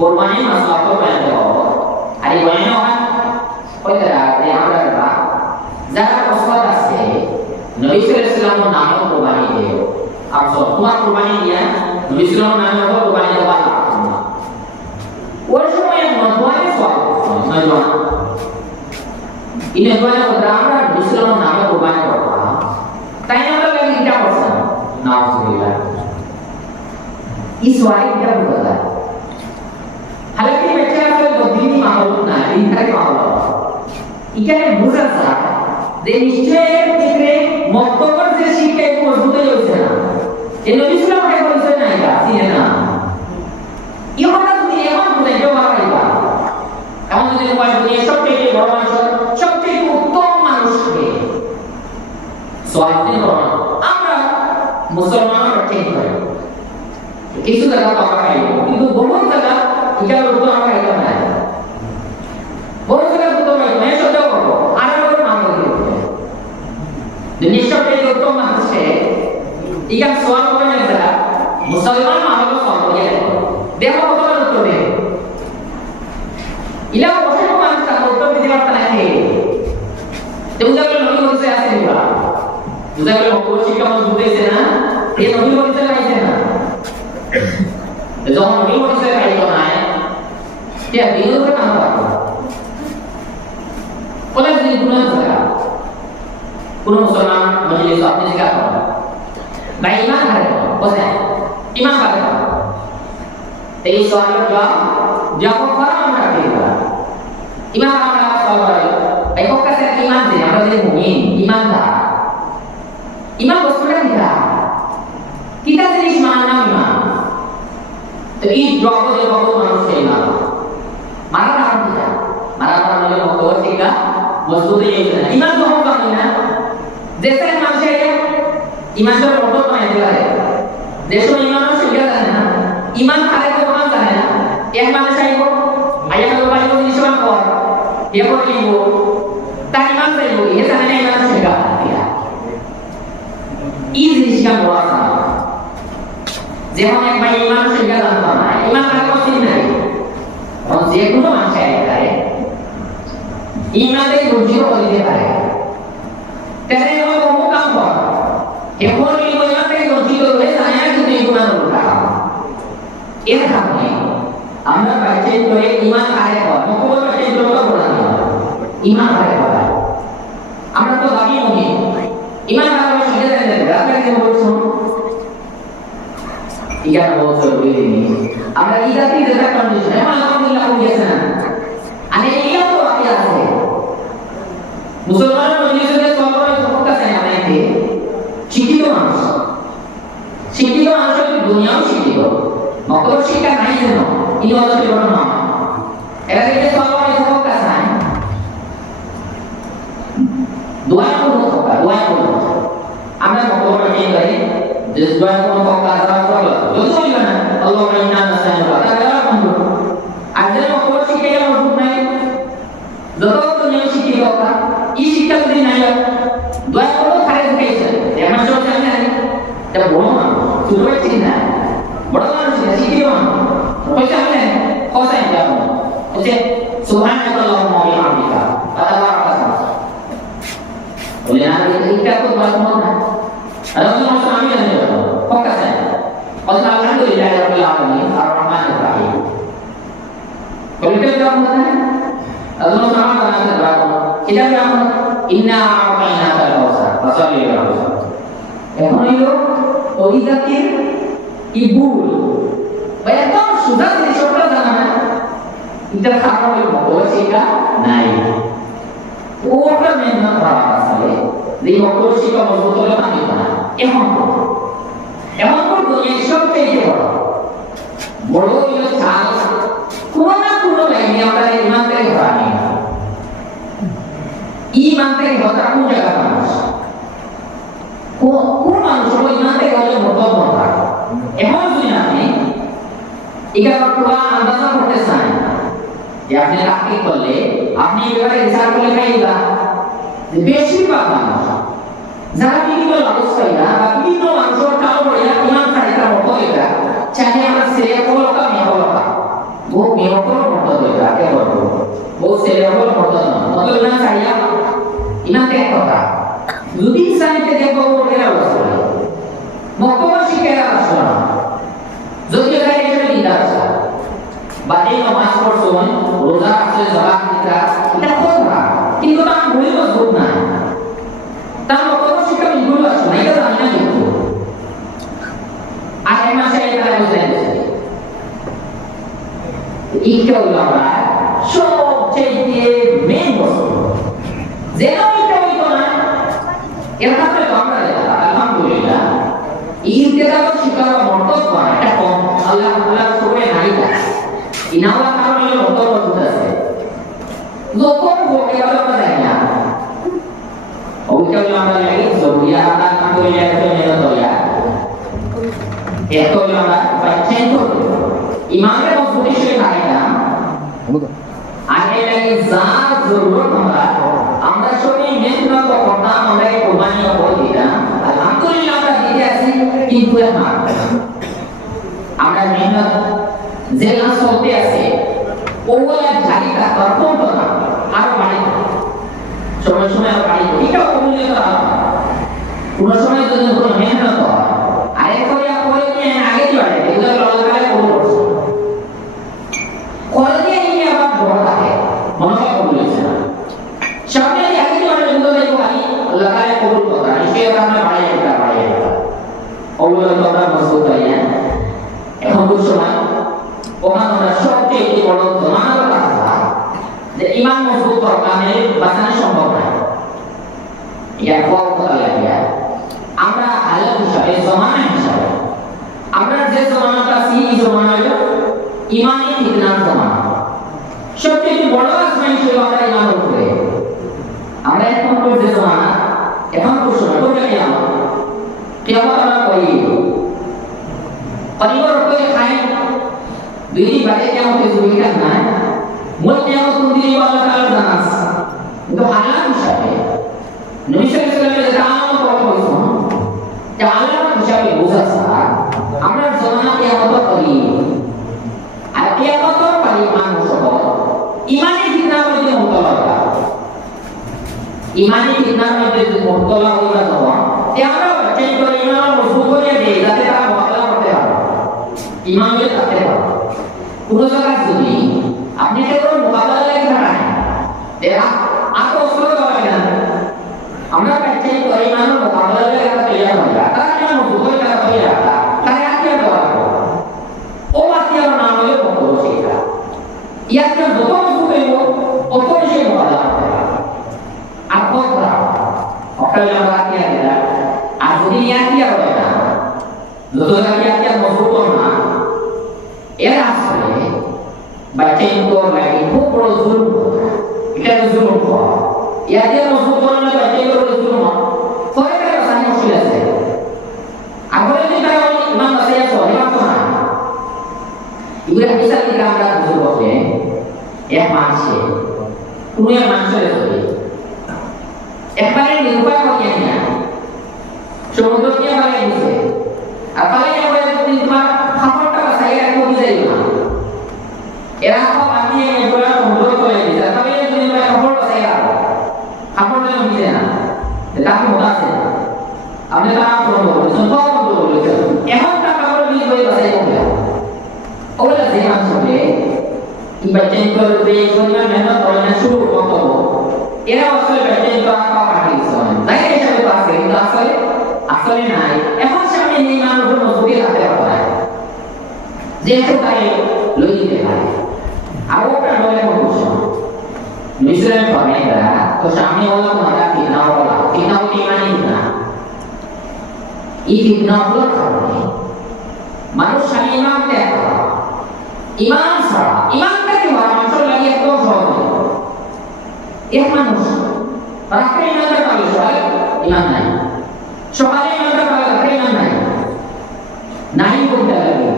কোরবানি মাসলা তো বয়ান দেওয়া আর এই বয়ান হয় হইতে রাখতে আমরা যারা কসবাত আছে নবী সাল্লাল্লাহু আলাইহি নামে কোরবানি দিও আর সব তোমার কোরবানি দিয়া নবী সাল্লাল্লাহু আলাইহি নামে কোরবানি দেওয়া লাগবে না ওই সময় মধ্যে সব নজওয়ান ini dua yang berdampak di seluruh nama perubahan kota. Tanya apa lagi kita pesan? Nauzubillah. Iswai kita berkata. Halaki Ikan বুঝা যায় যে নিশ্চয় দিকে মক্তবর যে শিক্ষা একটু মজবুত হয়ে যাচ্ছে না। এই নবী ইসলাম আগে বলছে, না, এটা চিনে না। ই হঠাৎ তুমি এমন বুঝে কেউ মারাইবা এমন যদি উপায় দুনিয়া সবথেকে বড় মানুষ সবথেকে উত্তম মানুষকে সোয়াইতে আমরা মুসলমানরা ঠিক করে কিছু জায়গা আমরা খাইব কিন্তু বহু জায়গা এটার উত্তর আমরা খাইতাম না বহু জায়গা উত্তর খাইব না সহ্য করব আর আমরা মানব দুনিয়া সবথেকে উত্তম মানুষকে ইয়া সওয়াল করে যারা মুসলমান আমাকে সওয়াল করে দেখো বদল উত্তরে ইলা ওহাই মানুষ তার উত্তর দিতে পারতা না, হে। যে বুঝা গেল নবী বলছে আসেন না বুঝা গেল হকল শিক্ষা মানুষ বুঝতেছে না এ নবী বলছে না। না যখন নবী বলছে আইতো না, কে দিও তো না পারো যদি গুনাহ করা। কোন মুসলমান মজলিস আপনি জিজ্ঞাসা করেন ইমান হারে বসে ইমান হারে এই সোয়ালের জবাব যখন করা আমরা দিবা ইমান আমরা সওয়াল করে এই কক্কা ইমান যে আমরা যে মুমিন ইমান দা ইমান বস্তুটা কিটা কিটা জিনিস মান না ইমান তো এই জগতে জগৎ মানুষ সেই না মারা কারণ কিটা মারা কারণ হলো মজবুত হয়ে ইমান তো হবে না দেশে মানুষের ইমানের মতো পায় দেশে ইমানও শিখে জানে না? ইমান খালে তো কোন জানে না। এক মানুষ আইব আইয়া তো বাড়ি জিনিস তার ইমান চাইব এ জানে না ইমান শিখা দিয়া ই বড় আছে। যেমন এক ভাই ইমান শিখা জানতো না ইমান খালে চিন নাই। যে কোনো মানুষ আইতে পারে ইমানে রুজিও করে দিতে পারে তাহলে আমার বহু কাম কর এই ইমান থেকে রুজিত হয়ে যায় না কিন্তু এই গুণার উল্টা এর কারণে আমরা বাইচে করে ইমান আয় হয় মকবল বাইচে করে বলা হয় ইমান আয় হয় আমরা তো দাবি মনে ইমান আয় হয় শিখে দেন আপনাকে বলছো? ইয়া বলছো আমরা এই জাতি যেটা কন্ডিশন এমন আলহামদুলিল্লাহ হয়ে গেছে না। আর এইটাও তো বাকি আছে। মুসলমান মজলিসে সবার কথা চাই আমাকে শিক্ষিত মানুষ। শিক্ষিত মানুষ দুনিয়াও শিক্ষিত। মকর শিক্ষা নাই যেন ini Allah di mana era kita selalu ada fokus kan dua yang pun fokus dua yang pun আমরা মকর ini dari jadi dua yang pun fokus ada fokus itu di mana Allah inna nasainu ada apa pun ada mokor শিক্ষা yang মজবুত নাই যত দুনিয়া শিক্ষিত কথা ই শিক্ষা যদি নাই দয়া করে খারে ঢুকেছে এমন সব জানি না এটা বড় মানুষ ছোট ঠিক না বড় মানুষ শিক্ষিত মানুষ Pada orang kata. Oleh nabi kita tu buat mana? Ada orang suami yang dia. Fokus saya. Kalau alhamdulillah rabbil alamin ar-rahman ar-rahim. Kalau kita jawab mana? Allah Subhanahu wa taala berkata, kita jawab inna a'tainaka al-kautsar. Fasalli ya Rasul. এখন হইল ওই জাতির ইবুল বা একদম সুধা জিনিসটা জানা না এটা খারাপ হইল মতো সেটা নাই ওটা মেহনত করা আসলে যে মতো শিক্ষা মজবুত হলে মানি না এমন এমন করে দুনিয়া সব বড় বড় হইল চাল কোনো না কোনো লাইনে আমরা ইমান থেকে ধরা নেই ইমান থেকে কোন জায়গা মানুষ কোন মানুষ হলো ইমান থেকে হলে মতো মতো এমন যদি আপনি এখানে কোরআন আন্দাজা করতে চান যে আপনি রাখি করলে, আপনি এবারে রিসার্চ করলে খাইবা বেশিরভাগ মানুষ। যারা বিভিন্ন অবস্থায় বা বিভিন্ন মানুষের কালো পড়িয়া ইমান চাহিদা মতো এটা চাইলে আমরা ছেলে হলকা মেয়ে হলকা বহু মেয়েসকলৰ মৰ্তত হৈছে একেবাৰে বহু ছেলেসকলৰ মৰ্তত নহয় অকল ইমান চাৰিয়া ইমান ত্যাগ কথা। যদি কৰিব কেৰা বস্তু মক্তবৰ শিকেৰা বস্তু যদি এটা এখানে দিদা আছে বাদে নমাজ পড়ছুন রোজা আছে দিতা এটা কিন্তু তার মূল মজবুত না তার মক্তব্য শিক্ষা বিলকুল আসছে না এটা জানি না কিন্তু মাসে বুঝলেন ইটা হলো আমরা সবচেয়ে মেন বস্তু। যেন এটা হইতো না এর কাছে তো আমরা আলহামদুলিল্লাহ ইন্তেজাম শিকার এটা কম। আল্লাহ আল্লাহ কারণে মর্তব মজবুত আছে যখন ভোগে বলা যায় না ওইটা হলো আমরা লাগি জরুরিয়া আমরা কাম করে যায় তো মেনে দয়া এত হলো আমরা বাচ্চাই করব ইমানের মজবুতি সে থাকে না। আগে লাগে যা জরুরত আমরা আমরা সবাই মেহনত করতাম আমরা এই কোরবানি করে দিতাম আলহামদুলিল্লাহ, আমরা দিতে আছি কিন্তু আমরা মেহনত যে না চলতে আছে ওগুলা জায়গা তখন তো না। আরও বাড়ি সময় সময় আরও বাড়ি এটাও কমিয়ে তো কোনো সময় যদি কোনো মেহনত হয় ইয়াকুয়ার লাগিয়া আমরা আলাপ হিসাবে জমানা হিসাবে আমরা যে জমানাটা আছি এই জমানা হলো ইমানি ফিতনার জমানা সবচেয়ে বড় আসমান ছিল আমরা ইমানের উপরে আমরা এখন যে জমানা এখন প্রশ্ন কোনটা ইমাম কেমন আমরা করি পরিবার রূপে খাই দুই বারে কেমন কিছু না মূল নিয়ম তুমি আল্লাহ তাআলা জানাস কিন্তু হালাল হিসাবে ইমানি ফিতনার মধ্যে মুতলা হইবা যাব তে আমরা চেঞ্জ করে ইমান মজবুত করে দেই যাতে তারা মোকাবেলা করতে পারে হয়ে থাকতে পারে কোনো জায়গায় যদি আপনি কেবল মোকাবেলা লাগে দাঁড়ায় এরা আর তো অস্ত্র দেওয়া লাগে না আমরা চেঞ্জ করে ইমান মোকাবেলা লাগে তারা তৈরি মজবুত হয়ে তারা তৈরি রাখা তারা আত্মীয় দেওয়া ও আত্মীয় নাম হলে বক্তব্য শেখা ইয়াকে অত বেশি মোকাবেলা করতে পারবে আর কত অকালে আমরা আত্মীয় দিলা আর যদি ইয়াকিয়া হয় না? যত ইয়াকিয়া মজবুত না? এরা আসলে বাচ্চা ইনকো লাগে খুব বড় জুলুম। এটা জুলুম। ইয়াকে মজবুত করে না বাচ্চা ইনকো জুলুম ফলে তারা সানি মুশকিল আছে আগরে যদি তারা ইমান আছে আছে ইমান তো না ইবরা মিসাল দিকে আমরা বুঝে বসে এক মানুষে এক মানুষের ধরে একবারে নিরুপায় হয়ে না সমুদ্র নিয়ে বাগাই দিছে আর বাগাই একবারে যদি তোমার খাবারটা বাসাই কেউ বুঝাই না এরা সব আমি একবার সমুদ্র চলে দিছে আর বাগাই যদি তোমার খাবার বাসাই রাখো খাবারটা বুঝে না তাকে মতো আছে আপনি তারা বন্ধ করেছেন সব বন্ধ করেছেন টাকা করে বিল করে বাসাই করবে ওগুলা যে মানুষ হবে কিংবা চেঞ্জ করবে পরিমাণ মেহনত করে না শুরু এরা আসলে চেঞ্জ করা পাওয়া কাটিয়ে তাই হিসাবে আছে কিন্তু আসলে আসলে নাই এখন সামনে এই মানুষের মজবুতি রাখতে পারে যেহেতু তাকে লই দিতে পারে আর ওটা নয় মানুষ মিশ্রণ করে এরা তো সামনে হলো তোমাদের ফিতনা বলা ফিতনা হলো ইমানি ফিতনা এই ফিতনা হলো কারণে মানুষ সামনে ইমান ত্যাগ ইমান ছাড়া ইমানটাকে হওয়া মানুষের লাগে একদম সহজ। এক মানুষ রাত্রে ইমানটা পাবে সকালে ইমান নাই সকালে ইমানটা পাবে রাত্রে ইমান নাই নাই বলতে লাগে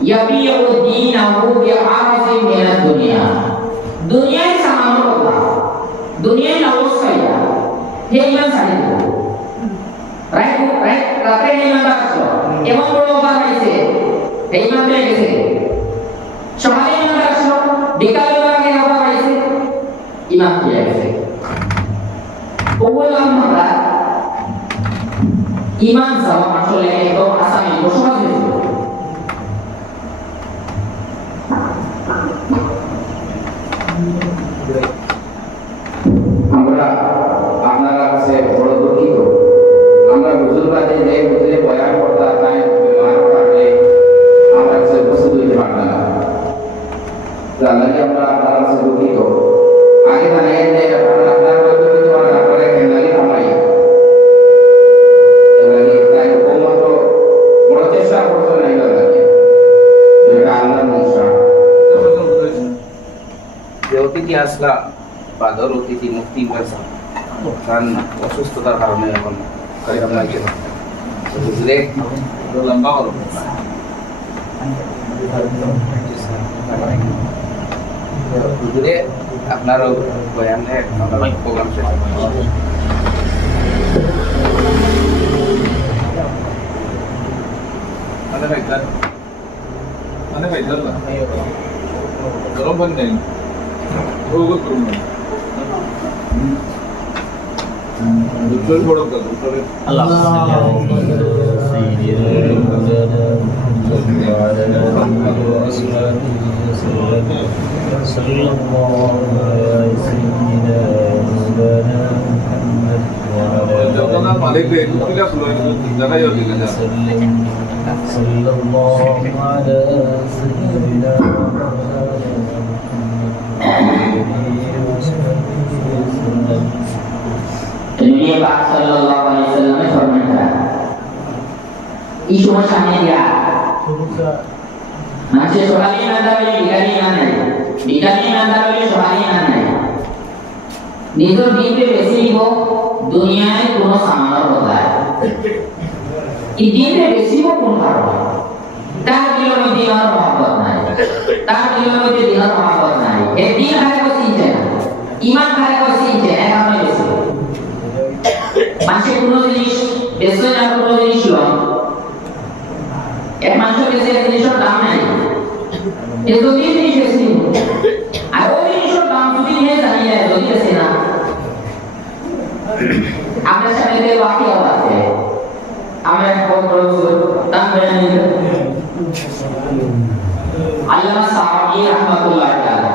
ইয়াবিউ দীনাহু বিআরাজিন মিনাদ দুনিয়া দুনিয়ায় সামান্য কথা দুনিয়ায় অবস্থায় হে ইমান দেবো রাইট রাইট রাত্রে ইমানটা আসলো এমন বড় অবাক হয়েছে এই ইমান পেয়ে গেছে সকালে ইমানটা ইমান হয়েছিল যে অতিথি আসলা বাদর অতিথি মুক্তি পয়সা কারণ অসুস্থতার কারণে এখন কারিগর লাগছে না। তো বুঝলে? একটু লম্বা করো বুঝলে? আপনারও বয়ানে আপনার প্রোগ্রাম শেষ Mana kaitan? Mana kaitan lah? Kalau banding, oh gue turun. Betul bodoh kan? Betul. صلى الله على سيدنا مولانا محمد ये बात सल्लल्लाहु अलैहि वसल्लम ने फरमाया था ईश्वर सामने दिया মানুষের সকালেই মানতে হবে বিকালেই মান নাই বিকালেই মানতে হবে সকালেই মান নাই নিজ তার দিলের মধ্যে ইমানের মহাব্বত নাই। তার দিলের মধ্যে দিনের মহাব্বত নাই। এই দিন হারে কেউ ইমান হারে কেউ এক কারণে বেশি মানুষের কোনো জিনিস বেশি না কোনো জিনিস লয় এক মানুষের বেশি জিনিসের দাম নাই এ যদি জিনিস বেশি আর ওই জিনিসের দাম যদি নিয়ে জানিয়ে যদি বেশি না আপনার সামনে বাকি আছে আমরা এক বড় বড় দাম বেড়ে নিয়ে আল্লামা সাহাবি রহমাতুল্লাহ তাআলা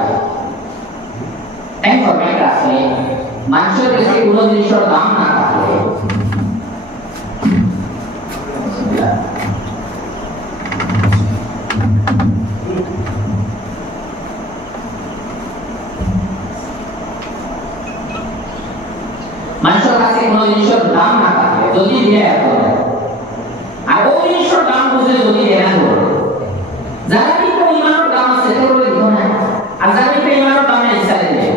তাই ফরমাইট আসলে মানুষের কাছে কোনো জিনিসের দাম না থাকলে মানুষের কাছে কোনো জিনিসের দাম না থাকলে যদি দিয়ে এত আর ওই জিনিসের দাম বুঝে যদি দেয় না যারা কিন্তু ইমানের দাম আছে সেগুলো দিব না আর যারা কিন্তু ইমানের দাম নেই ইচ্ছা দেবে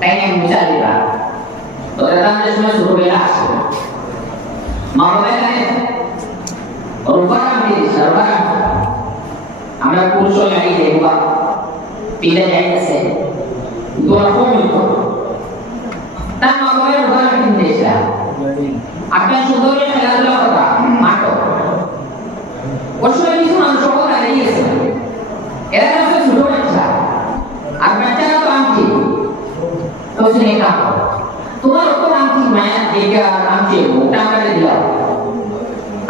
তাই না বুঝা দিবা তোদের দাম যে সময় শুরু হয়ে আসে মা বাবা জানে রূপার দাম দিয়ে দিচ্ছে রূপার দাম আমরা পুরুষ গাড়ি দেখবা পিলে যাইতেছে দোয়া কম তার মা বাবা রূপার দাম কিনে দিয়েছে আপনার শুধু খেলাধুলা করা মাঠো ওর সময় কিছু মানুষ সকল দাঁড়িয়ে গেছে এরা হচ্ছে ছোট বাচ্চা আর বাচ্চারা তো আনছি তো সে কাম তোমার ওপর আনছি মায়া দেখে আনছি ওটা আমরা দিলাম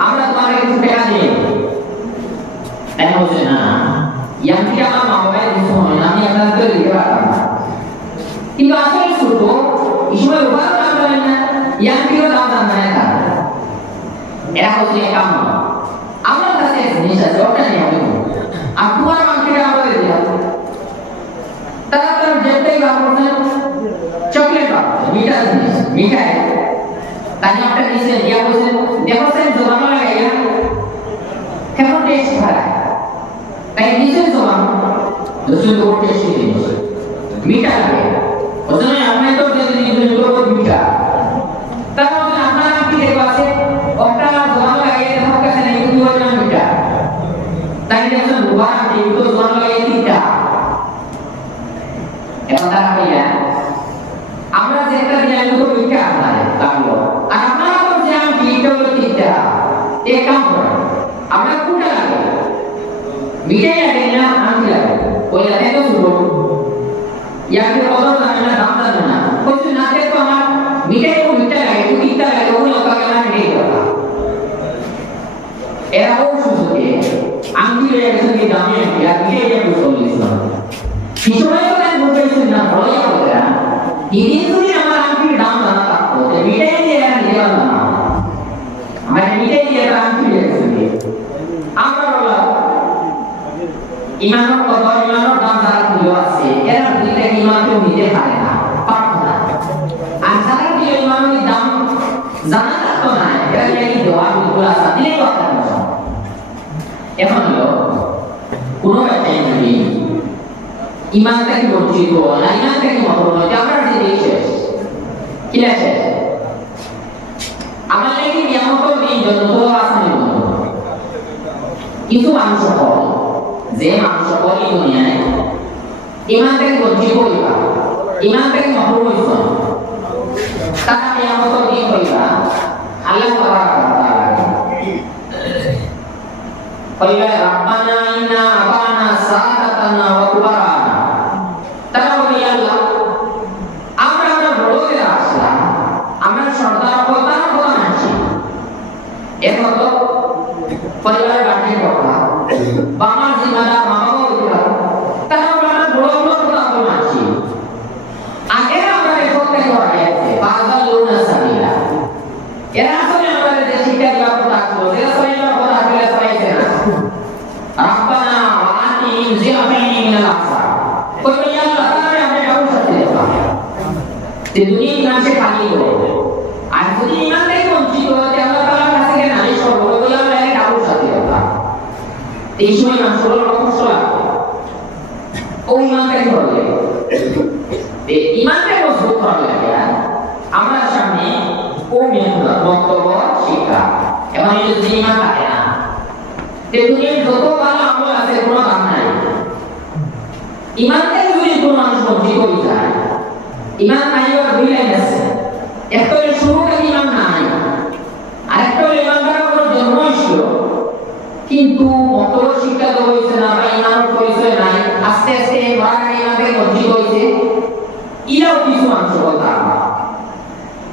আমরা তোমার কিছু টাকা দিয়ে তাই বলছে না ইয়াংটি আমার মা বাবার কিছু হয় না আমি আপনাদের দিতে পারতাম না কিন্তু আসলে ছোট এই সময় উপায় দাম জানেন না ইয়াংটিরও দাম জানে না এরা হচ্ছে কাম আমার কাছে এক জিনিস আছে ওটা নিয়ে আমি আর তোমার মাংসটা আমাদের দিলাম তারা তার যেটাই বার করছেন চকলেট বার মিঠা জিনিস মিঠাই তাই একটা নিচে দিয়া বলছেন দেখছেন জোগানো লাগাইয়া কেমন টেস্ট ভাড়া তাই নিচে জোগানো দুশো দু টেস্ট জিনিস মিঠা লাগে। আপনার না আমি যাব ওই এত শুরু ইয়াকে বলো না আমি দাম দাম না। কিছু না, দেখো আমার মিটাই কো মিটা লাগে তুই কিটা লাগে ওগুলো কাকে না নেই এরা ও সুযোগে আমি এর সঙ্গে দামি ইয়াকে এর সঙ্গে সময় হিসাবে তো না। ভয় না। তিনি ইমানের কথা যারা আছে, এরা দুইটা ইমানকেও নিতে পারে না। আর যারা প্রিয় ইমানের দাম জানা না নাকি দিলেই কথা এখন হলো, কোনো একটা যদি ইমান থেকে বঞ্চিত, না ইমান থেকে মহরম হয় আমরা শেষ, কি শেষ? আমার নিয়ামতের দিন যত আসনে কিছু মানুষ যে মানুষ এই দুনিয়ায় ইমান থেকে বঞ্চিত হইবা ইমান থেকে মহরুম হইছ তারা নিয়ামত দিন হইবা আল্লাহ তাআলা কইবা রাব্বানা ইন্না আতানা সাদাতানা ওয়া কুবারানা তারা বলি আল্লাহ আমরা আমরা বড়দের আসলাম আমরা সর্দার প্রধান প্রধান আছি এখন তো পরিবারের বাড়ির কথা বা আমার জিম্মাদার মা বাবা উঠলাম তারা আমরা বড় বড় প্রধান প্রধান আছি আগে আমরা এখন থেকে হয়ে বাজার লোনা সাবিলা এরা আসলে আমাদের যে শিক্ষা দেওয়ার কথা ছিল সেটা সবাই কথা আসলে সবাইছে না রাব্বানা ওয়াতি ইনজিলাবিনি মিনাল আকসা কই ইয়া আল্লাহ তাআলা আমরা কাউ সাথে দেখা তে দুনিয়া ইমান সে খালি করে আর যদি ইমান থেকে বঞ্চিত হয় তে আল্লাহ তাআলার কাছে গিয়ে নালিশ করব কই আল্লাহ এর কাউ সাথে দেখা তে এই সময় মানুষের কষ্ট লাগবে ও ইমান থেকে করলে তে ইমান থেকে মজবুত করা লাগে আমরা সামনে ও মেহনত বক্তব্য শিক্ষা এবং এই যদি ইমান থাকে না তে দুনিয়ার যত ভালো আমল আছে কোনো কাম নাই ইমান থেকে যদি কোনো মানুষ বঞ্চিত হয়ে যায় ইমান নাই বা দুই লাইন আছে একটা হলো শুরু থেকে ইমান নাই আর একটা হলো ইমান দ্বারা কোনো জন্ম হয়েছিল কিন্তু মতল শিক্ষা তো হয়েছে না বা ইমানের পরিচয় নাই আস্তে আস্তে মরা ইমান থেকে বঞ্চিত হয়েছে ইরাও কিছু মানুষ কথা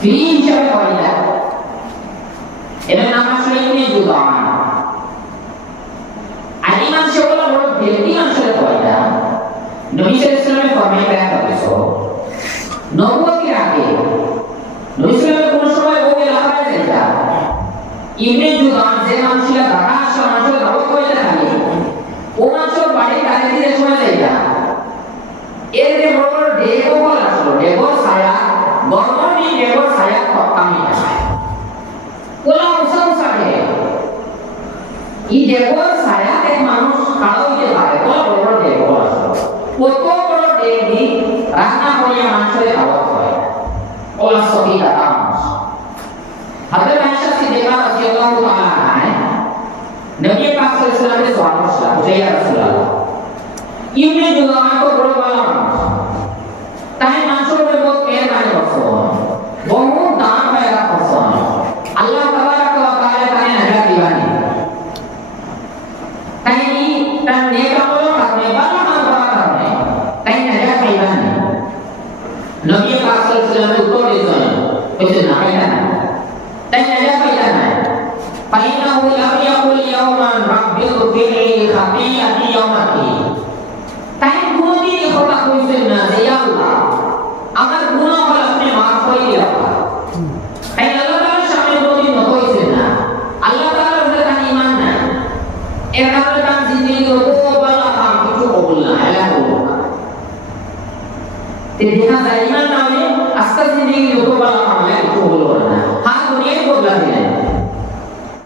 Fim! ই ডেগোর ছায়া এক মানুষ কালো হইতে পারে কোলা বড় বড় ডেগো আসলো কত বড় ডেগি রান্না করিয়া মানুষের খাওয়া হয় ওলা সবই দাদা মানুষ হযরত আয়েশা সিদ্দিকা রাদিয়াল্লাহু তাআলা আনহা নবী পাক সাল্লাল্লাহু নবী পাক সাল্লাল্লাহু উত্তর দিতেন বলছেন না পাই না। তাই এটা পাই না? فإنه لم يقل يوما رب اغفر لي خطيئتي يوم الدين তাই কোনদিন ক্ষমা করেছেন না যে আল্লাহ, আমার গুনাহ হল আপনি মাফ করে দিও তাই আল্লাহ তাআলার সামনে কোনদিন নত হইছেন না। আল্লাহ তাআলার উপরে তার নাই। এর তিনি দেখা যায় হ্যাঁ, ইমান নামে আস্তে আস্তে